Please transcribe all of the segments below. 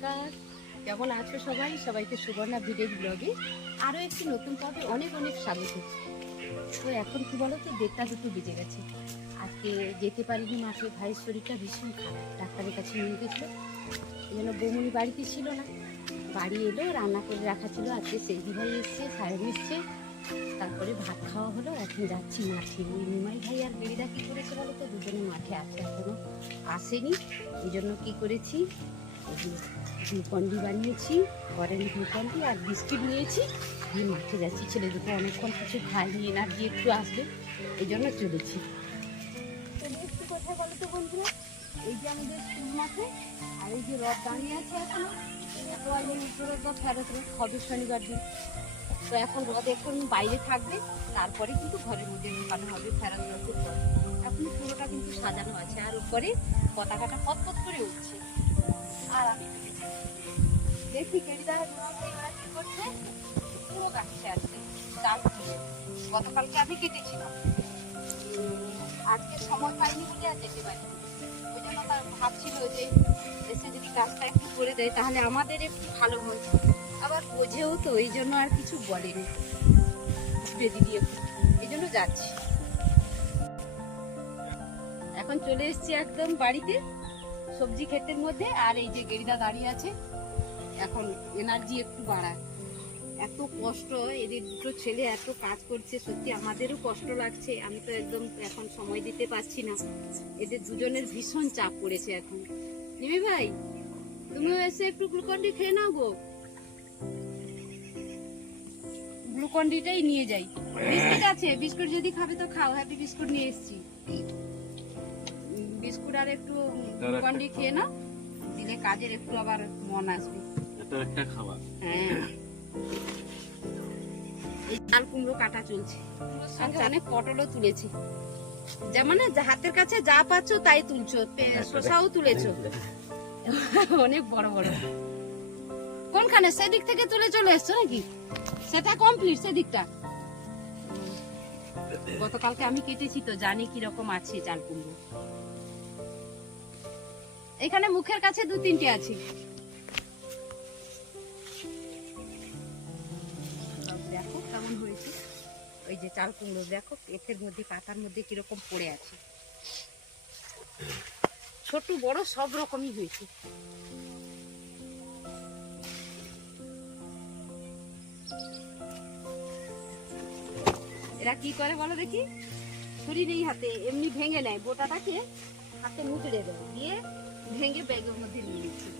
নমস্কার, কেমন আছো সবাই? সবাইকে সুবর্ণা ভিলেজ ব্লগে আরও একটি নতুন পর্বে অনেক অনেক স্বাগত। তো এখন কি বলো তো, 1:30 বেজে গেছে। আজকে যেতে পারিনি মাঠে, ভাইয়ের শরীরটা ভীষণ খারাপ, ডাক্তারের কাছে নিয়ে গেছিলো। এই জন্য বৌমনি বাড়িতে ছিল না, বাড়ি এলো, রান্না করে রাখা ছিল। আজকে সেই ভাই এসছে, সাহেব এসছে, তারপরে ভাত খাওয়া হলো। এখন যাচ্ছি মাঠে। ওই নিমাই ভাই আর গেরিদা কী করেছে বলো তো, দুজনে মাঠে আছে, এখনো আসেনি। এই জন্য কী করেছি, গ্লুকন্ডি বানিয়েছি, অরেঞ্জ গ্লুকন্ডি আর বিস্কিট নিয়েছি, দিয়ে মাঠে যাচ্ছি। ছেলে দুটো অনেকক্ষণ কিছু খায়নি, এনার্জি একটু আসবে, এই জন্য চলেছি। চলে এসছি কোথায় বলো তো বন্ধুরা, এই যে আমাদের স্কুল মাঠে। আর এই যে রথ দাঁড়িয়ে আছে এখনো, এত আগে রথ বা ফেরত রথ হবে শনিবার দিন। তো এখন রথ এখন বাইরে থাকবে, তারপরে কিন্তু ঘরের মধ্যে ঢোকানো হবে ফেরত রথের পর। এখন পুরোটা কিন্তু সাজানো আছে, আর উপরে পতাকাটা পতপত করে উঠছে। আর আমি দেখি কেরিদার ওরা কি করছে, পুরো কাটছে আজকে চাল দিয়ে। গতকালকে আমি কেটেছিলাম, আজকে সময় পাইনি বলে আর যেতে পারিনি। ওই জন্য তার ভাবছিল যে এসে যদি কাজটা একটু করে দেয় তাহলে আমাদের একটু ভালো হয়। আবার বোঝেও তো, এই জন্য আর কিছু বলেনি, দিদি এই জন্য যাচ্ছি। এখন চলে এসছি একদম বাড়িতে, সবজি ক্ষেতের মধ্যে। আর এই যে গেরিদা দাঁড়িয়ে আছে, এখন এনার্জি একটু বাড়ায়। এত কষ্ট, এদের দুটো ছেলে এত কাজ করছে, সত্যি আমাদেরও কষ্ট লাগছে। আমি তো একদম এখন সময় দিতে পারছি না, এদের দুজনের ভীষণ চাপ পড়েছে এখন। নিমি ভাই, তুমিও এসে একটু গ্লুকন্ডি খেয়ে নাও গো। গ্লুকন্ডিটাই নিয়ে যাই, বিস্কুট আছে, বিস্কুট যদি খাবে তো খাও। হ্যাপি বিস্কুট নিয়ে এসেছি, বিস্কুট আর একটু গ্লুকন্ডি খেয়ে নাও, দিলে কাজের একটু আবার মন আসবে। এটা একটা খাবার। হ্যাঁ, এই চাল কুমড়ো কাটা চলছে, সঙ্গে অনেক পটলও তুলেছি। যেমন হাতের কাছে যা পাচ্ছ তাই তুলছো, শসাও তুলেছো, অনেক বড় বড়। কোনখানে, সেদিক থেকে তুলে চলে এসছো নাকি? সেটা কমপ্লিট, সেদিকটা গতকালকে আমি কেটেছি, তো জানি কিরকম আছে চাল কুমড়ো। এখানে মুখের কাছে 2-3টে আছে। দেখো কেমন হয়েছে, ওই যে চাল কুমড়ো দেখো, এর মধ্যে পাতার মধ্যে কিরকম পড়ে আছে। ছোট বড় সব রকমই হয়েছে। এরা কি করে বলো দেখি, ছুরি নেই হাতে, এমনি ভেঙে নেয়, বোটাটাকে হাতে মুচড়ে দেয়, দিয়ে ভেঙে ব্যাগের মধ্যে নিয়ে নিচ্ছে।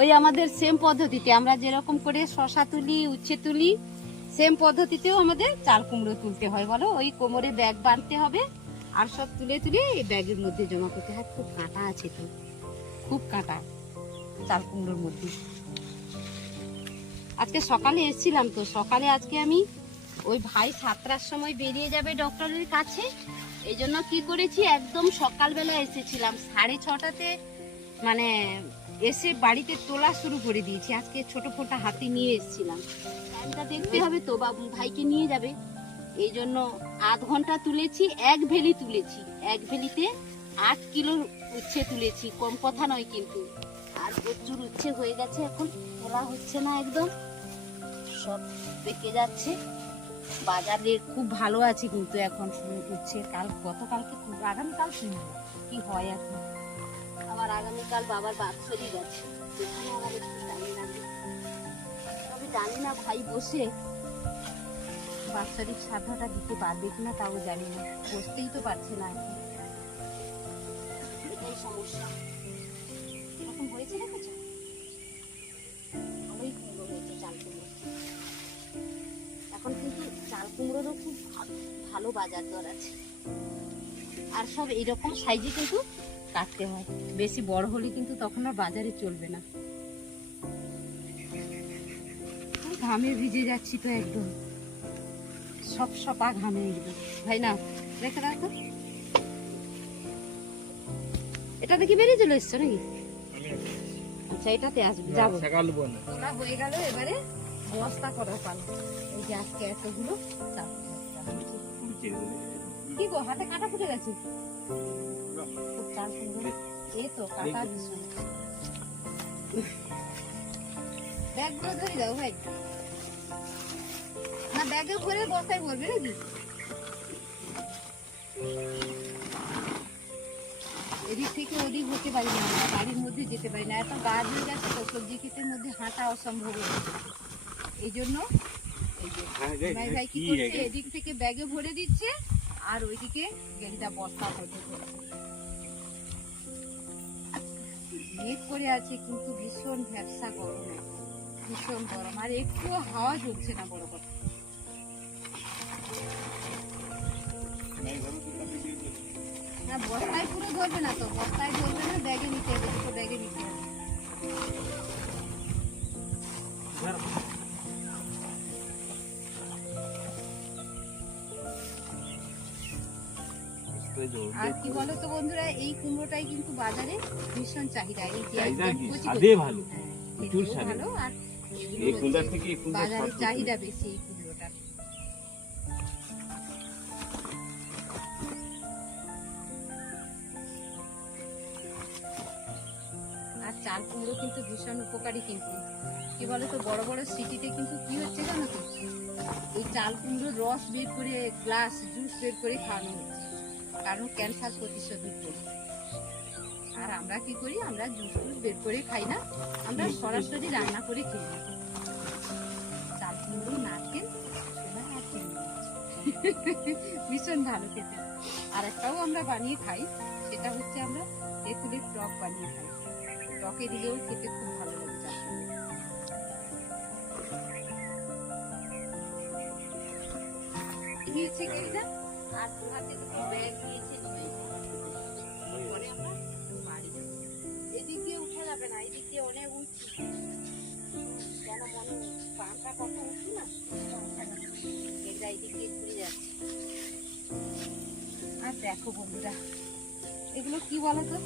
ওই আমাদের সেম পদ্ধতিতে আমরা যেরকম করে শসা তুলি, উচ্ছে তুলি, সেম পদ্ধতিতেও আমাদের চাল কুমড়ো তুলতে হয় বলো। ওই কোমরে ব্যাগ বাঁধতে হবে, আর সব তুলে তুলে এই ব্যাগের মধ্যে জমা করতে হয়। খুব কাঁটা আছে তো, খুব কাঁটা চাল কুমড়োর মধ্যে। আজকে সকালে এসেছিলাম তো, সকালে আজকে আমি ওই ভাই 7টার সময় বেরিয়ে যাবে ডক্টরের কাছে, এই জন্য কি করেছি, একদম সকালবেলা এসেছিলাম 6:30টাতে, মানে এসে বাড়িতে তোলা শুরু করে দিয়েছি। আজকে ছোট ফোটা হাতি নিয়ে এসেছিলাম, টাইমটা দেখতে হবে তো, বাবু ভাইকে নিয়ে যাবে, এই জন্য আধ ঘন্টা তুলেছি। এক ভেলি তুলেছি, এক ভেলিতে 8 কিলো উচ্ছে তুলেছি, কম কথা নয় কিন্তু। আর প্রচুর উচ্ছে হয়ে গেছে, এখন তোলা হচ্ছে না, একদম সব পেকে যাচ্ছে। বাজারে খুব ভালো আছে কিন্তু এখন উচ্ছে। গতকালকে খুব, আগামীকাল শুনবো কি হয় এখন। আবার আগামীকাল বাবার বাৎসরিক আছে, সেখানে আমার একটু টাইম লাগবে। তবে জানি না ভাই বসে বাৎসরিক শ্রাদ্ধটা দিতে পারবে কিনা, তাও জানি না, বসতেই তো পারছে না এখন, এটাই সমস্যা। এখন হয়েছে দেখেছো, ভালোই কুমড়ো হয়েছে চাল কুমড়ো। এখন কিন্তু চাল কুমড়োরও খুব ভালো বাজার দর আছে। আর সব এইরকম সাইজে কিন্তু কাটতে হয়, বেশি বড় হলে কিন্তু তখন আর বাজারে চলবে না। ঘামে ভিজে যাচ্ছি তো একদম, সব সপা ঘামে একদম। ভাই না রেখে রাখো, এটা দেখি বেরিয়ে চলে এসছো নাকি? আচ্ছা, এটাতে আসবে, যাবো। তোলা হয়ে গেল, এবারে বস্তা করার পালা। এই যে আজকে এতগুলো চাল কি গো হাতে কাটা ফুটে গেছে? খুব চাল কুমড়ো এই তো কাটা ভীষণ। ব্যাগগুলো ধরে দাও ভাই, না ব্যাগে ভরে বস্তায় ভরবে নাকি? এদিক থেকে ওদিক হতে পারি না, বাড়ির মধ্যে যেতে পারি না, এত গাছ হয়ে গেছে তো সবজি ক্ষেতের মধ্যে হাঁটা অসম্ভব হয়ে গেছে। এই জন্য ভাই ভাই কি করছে, এদিক থেকে ব্যাগে ভরে দিচ্ছে আর ওইদিকে গেলটা বস্তা ভরে মেঘ করে আছে, কিন্তু ভীষণ ভ্যাবসা গরম, ভীষণ গরম, আর একটু হাওয়া জ্বলছে না। বড় কথা না, বস্তায় পুরো ধরবে না তো, বস্তায় ধরবে না, ব্যাগে নিতে হবে, দুটো ব্যাগে নিতে হবে। আর কি বলতো বন্ধুরা, এই কুমড়োটাই কিন্তু বাজারে ভীষণ চাহিদা, এই যে ভালো, ভালো, আর বাজারে চাহিদা বেশি এই কুমড়োটার। আর চাল কুমড়ো কিন্তু ভীষণ উপকারী, কিন্তু কি বলতো বড় বড় সিটিতে কিন্তু কি হচ্ছে জানো তো, এই চাল কুমড়োর রস বের করে গ্লাস জুস বের করে খাওয়ানো হচ্ছে, কারণ ক্যান্সার প্রতিশোধের জন্য। আর আমরা কি করি, আমরা জুস টুস বের করে খাই না, আমরা সরাসরি রান্না করে খেয়ে নিই। চাল কুমড়ো নারকেল ভীষণ ভালো খেতে। আর একটাও আমরা বানিয়ে খাই, সেটা হচ্ছে আমরা তেঁতুলের টক বানিয়ে খাই, টকে দিলেও খেতে খুব ভালো লাগে। নিয়েছে কেনা আর হাতে ব্যাগ নিয়েছে, পরে আমরা বাড়ি যাবো। এদিক দিয়ে উঠা যাবে না, এদিক দিয়ে অনেক উঠছি, কেন মনে পানটা কত উঠছি না, এদিক দিয়ে ঘুরে যাচ্ছে। আর দেখো বন্ধুরা, এগুলো কি বলতো,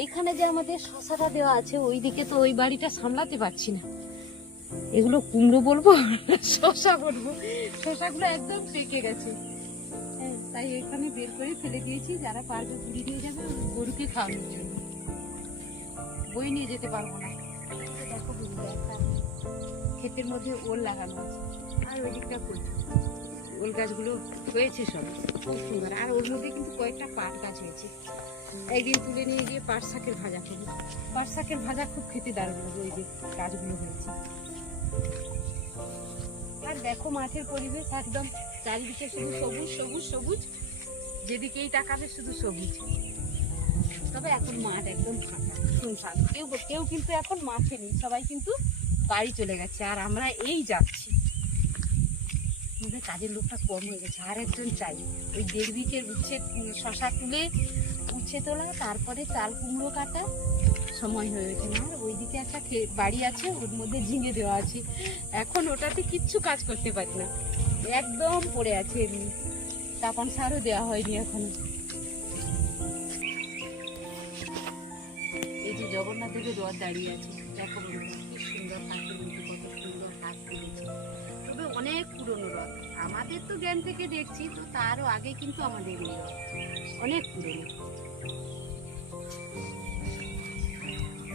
এইখানে যে আমাদের শশাটা দেওয়া আছে, ওইদিকে তো ওই বাড়িটা সামলাতে পারছি না, এগুলো কুমড়ো বলবো শশা বলবো, শশাগুলো একদম পেকে গেছে। হ্যাঁ, তাই এখানে বের করে ফেলে দিয়েছি, যারা পারবে ঘুরিয়ে দিয়ে যাবে গরুকে খাওয়ানোর জন্য, বই নিয়ে যেতে পারবো না। দেখো বন্ধুরা, একটা ক্ষেতের মধ্যে ওল লাগানো আছে, আর ওই দিকটা ওল গাছগুলো হয়েছে সব খুব সুন্দর, আর ওর মধ্যে কিন্তু কয়েকটা পাট গাছ হয়েছে। একদিন তুলে নিয়ে গিয়ে পাট শাকের ভাজা করবো, পাট শাকের ভাজা খুব খেতে দারুণ লাগে, ওই যে গাছগুলো হয়েছে। আর দেখো মাঠের পরিবেশ একদম চারিদিকে শুধু সবুজ সবুজ সবুজ, যেদিকেই তাকাবে শুধু সবুজ। তবে এখন মাঠ একদম ফাঁকা, শুনশান, কেউ কিন্তু এখন মাঠে নেই, সবাই কিন্তু বাড়ি চলে গেছে, আর আমরা এই যাচ্ছি। কাজের লোকটা কম হয়ে গেছে, আর একজন চাই। ওই 1.5 বিঘের উচ্ছে শশা তুলে উচ্ছে তোলা, তারপরে চাল কুমড়ো কাটা, সময় হয়ে ওঠে না। আর ওইদিকে একটা বাড়ি আছে, ওর মধ্যে ঝিঙে দেওয়া আছে, এখন ওটাতে কিচ্ছু কাজ করতে পারি না, একদম পড়ে আছে এমনি, তাপন সারও দেওয়া হয়নি এখনো। এই যে জগন্নাথ দেবের রথ দাঁড়িয়ে আছে, দেখো কি সুন্দর হাতের মধ্যে কত সুন্দর হাত তুলেছে। তবে অনেক পুরনো রথ, আমাদের তো জ্ঞান থেকে দেখছি, তো তারও আগে কিন্তু আমাদের এই রথ অনেক পুরনো।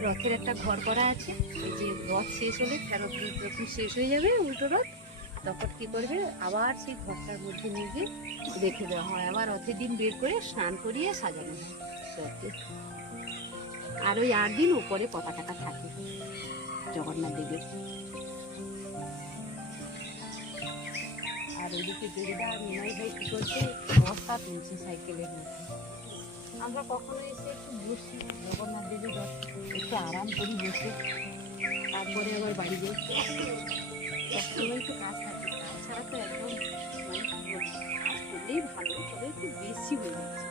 রথের একটা ঘর করা আছে, ওই যে রথ শেষ হলে ফেরত যখন শেষ হয়ে যাবে উল্টো রথ, তখন কি করবে, আবার সেই ঘরটার মধ্যে নিয়ে গিয়ে রেখে দেওয়া হয়, আবার রথের দিন বের করে স্নান করিয়ে সাজানো হয় রথকে। আর ওই 8 দিন উপরে পতাকাটা থাকে জগন্নাথ দেবের। আর ওইদিকে দিদিদা মিনাই ভাই কি করছে, বস্তা তুলছে সাইকেলের মধ্যে। আমরা কখনো এসে একটু বসি জগন্নাথ দেবের রথ, একটু আরাম করি বসে, তারপরে আবার বাড়ি যাই। সবসময় একটু কাজ থাকে, কাজ ছাড়া তো একদম কাজ করলেই ভালো, তবে একটু বেশি হয়ে যাচ্ছে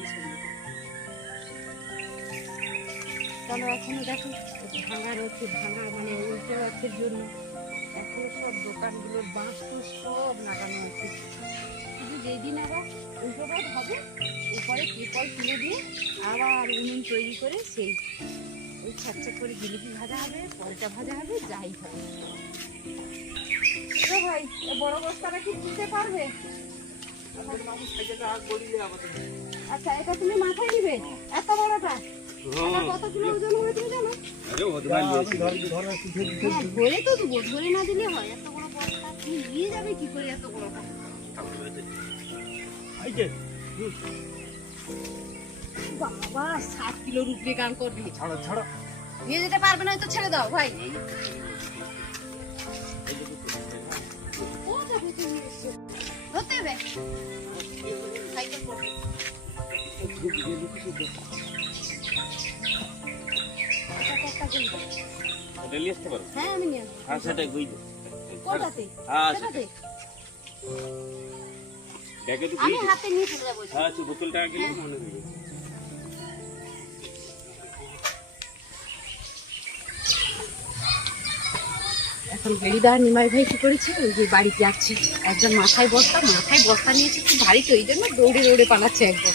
এই সময়টা। কেন এখনো দেখো ভাঙা রয়েছে, ভাঙা মানে উল্টো রথের জন্য এখনো সব দোকানগুলোর বাঁশ সব লাগানো আছে। শুধু যেদিন আবার উল্টো রথ হবে, উপরে ত্রিপল তুলে দিয়ে আবার উনুন তৈরি করে সেই ওই ছাড়ছাড় করে জিলিপি ভাজা হবে, পলটা ভাজা হবে, যাই হবে। ভাই বড় বস্তাটা কি তুলতে পারবে? আচ্ছা, এটা তুমি মাথায় নিবে? এত বড়টা? এটা কত কিলো ওজন হবে তুমি জানো? হ্যাঁ, ধরে তো দেবো, ধরে না দিলে হয়? এত বড় বস্তা তুমি নিয়ে যাবে কি করে এত বড়টা? বাবা, 7 কিলোর উপরে গান করবি। নিয়ে যেতে পারবে না তো ছেড়ে দাও ভাই। ও যাবে তুমি এসো। ধরতে হবে। সাইকেল করবে। হ্যাঁ, আমি নিয়ে আসবো। কোথাতে? সেটাতে? আমি হাতে নিয়ে চলে যাবো। এখন বেড়িদার নিমাই ভাই কি করেছে, ওই যে বাড়ি যাচ্ছে, একজন মাথায় বস্তা নিয়েছে, খুব ভারী তো, এই জন্য দৌড়ে দৌড়ে পালাচ্ছে একদম,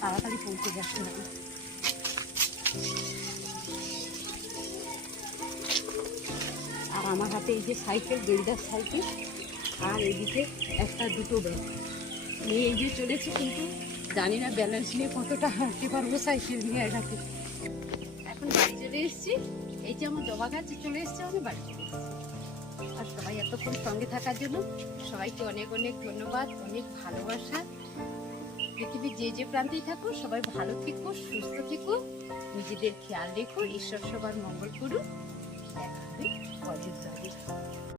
তাড়াতাড়ি পৌঁছে যাচ্ছে না। আর আমার হাতে এই যে সাইকেল, বেড়িদার সাইকেল, আর এইদিকে একটা দুটো ব্যাগ নিয়ে এই যে চলেছে, কিন্তু জানি না ব্যালেন্স নিয়ে কতটা হাঁটতে পারবো সাইকেল নিয়ে এটাকে। এখন বাড়ি চলে এসেছি, এই যে আমার জবা গাছ চলে এসছে, আমি বাড়ি চলে এসেছি। আর সবাই এতক্ষণ সঙ্গে থাকার জন্য সবাইকে অনেক অনেক ধন্যবাদ, অনেক ভালোবাসা। পৃথিবীর যে যে প্রান্তেই থাকো সবাই ভালো থেকো, সুস্থ থেকো, নিজেদের খেয়াল রেখো, ঈশ্বর সবার মঙ্গল করুন। দেখা হবে পরের